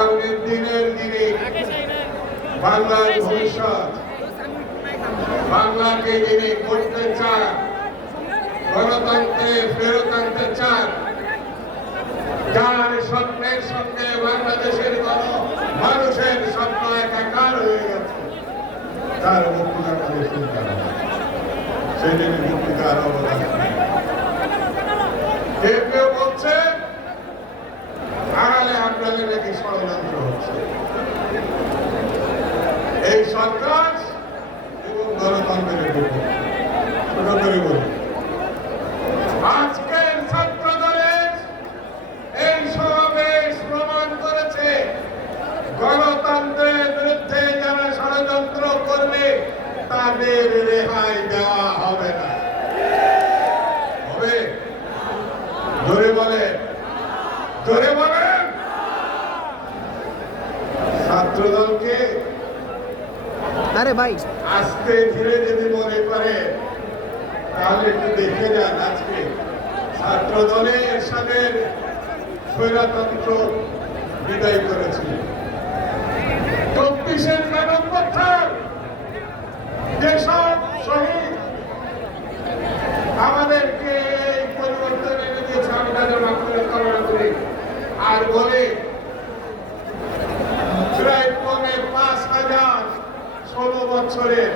আগামী দিনের যিনি বাংলার ভবিষ্যৎ, বাংলাকে যিনি করতে চান, গণতন্ত্রে ফেরত আনতে চান, যার স্বপ্নের সঙ্গে বাংলাদেশের মানুষের স্বপ্ন একাকার হয়ে গেছে, তার বক্তৃতা করে শুনতে হবে। সেদিন বক্তৃতার অবদান কেউ বলছে আড়ালে আপনাদের নাকি ষড়যন্ত্র হচ্ছে। এই সরকার এবং গণতন্ত্রের বিপক্ষে। ছোট করে বলি, আজকের ছাত্র দলের এই সমাবেশ প্রমাণ করেছে গণতন্ত্রের বিরুদ্ধে যারা ষড়যন্ত্র করবে তাদের রেহাই দেওয়া হবে না। হবে? জোরে বলেন, জোরে বলেন। ছাত্র দলকে আরে ভাই আস্তে ধীরে যদি মনে করে তাহলে একটু দেখে যান। আজকে ছাত্র দলের এরশাদের স্বৈরতন্ত্র বিদায় করেছিল। 24-এর গণঅভ্যুত্থান যেসব শহীদ আমাদেরকে এই পরিবর্তন এনে দিয়েছে, আমি তাদের মাধ্যমে কামনা করি। আর বলে প্রায় 5,000 16 বছরের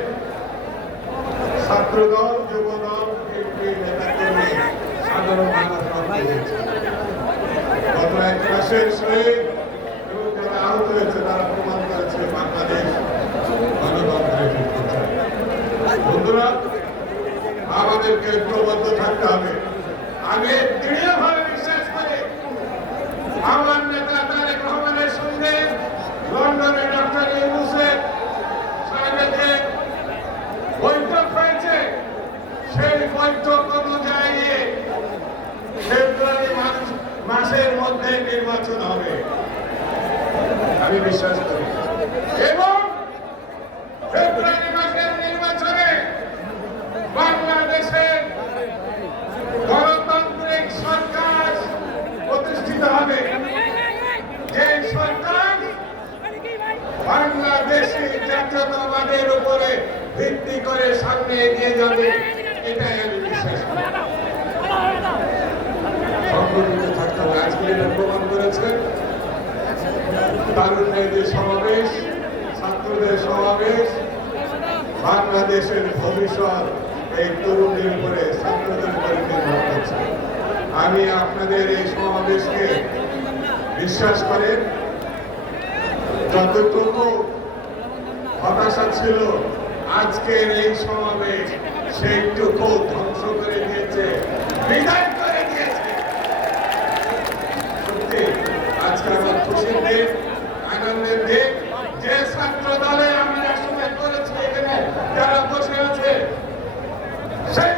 ছাত্রদল, যুবদল, নেতাকর্মী, সাধারণ মানুষ গত 1 মাসের শহীদ এবং যারা আহত হয়েছে তারা প্রমাণ করেছে বাংলাদেশ গণতন্ত্রের ভিত্তি চায়। বন্ধুরা, আমাদেরকে ঐক্যবদ্ধ থাকতে হবে। আমি দৃঢ়ভাবে বিশ্বাস করি আমার নেতা তারেক রহমানের সঙ্গে লন্ডনে ডক্টর ইউনূসের সঙ্গে বৈঠক হয়েছে। সেই বৈঠক অনুযায়ী ফেব্রুয়ারি মাসের মধ্যে নির্বাচন হবে আমি বিশ্বাস করি, এবং ফেব্রুয়ারি মাসের নির্বাচনে বাংলাদেশের গণতান্ত্রিক সরকার প্রতিষ্ঠিত হবে, যে সরকার বাংলাদেশি জাতীয়তাবাদের উপরে ভিত্তি করে সামনে এগিয়ে যাবে। এটাই আমি বিশ্বাস করি। সংগঠিত থাকতে হবে। আজকে এটা প্রমাণ করেছেন তারুণ্যের যে সমাবেশ, ছাত্রদের সমাবেশ, বাংলাদেশের ভবিষ্যৎ এই তরুণদের উপরে, ছাত্রদের উপরে নির্ভর করছে। আমি আপনাদের এই সমাবেশকে বিশ্বাস করেন, যতটুকু হতাশা ছিল আজকের এই সমাবেশ সেইটুকু ধ্বংস করে দিয়েছে, বিদায় করে দিয়েছে। সত্যি আজকে আমার খুশির দিন, আনন্দের দিন। যে ছাত্র দলে আমি একসঙ্গে করেছি, এখানে যারা বসে আছে সেই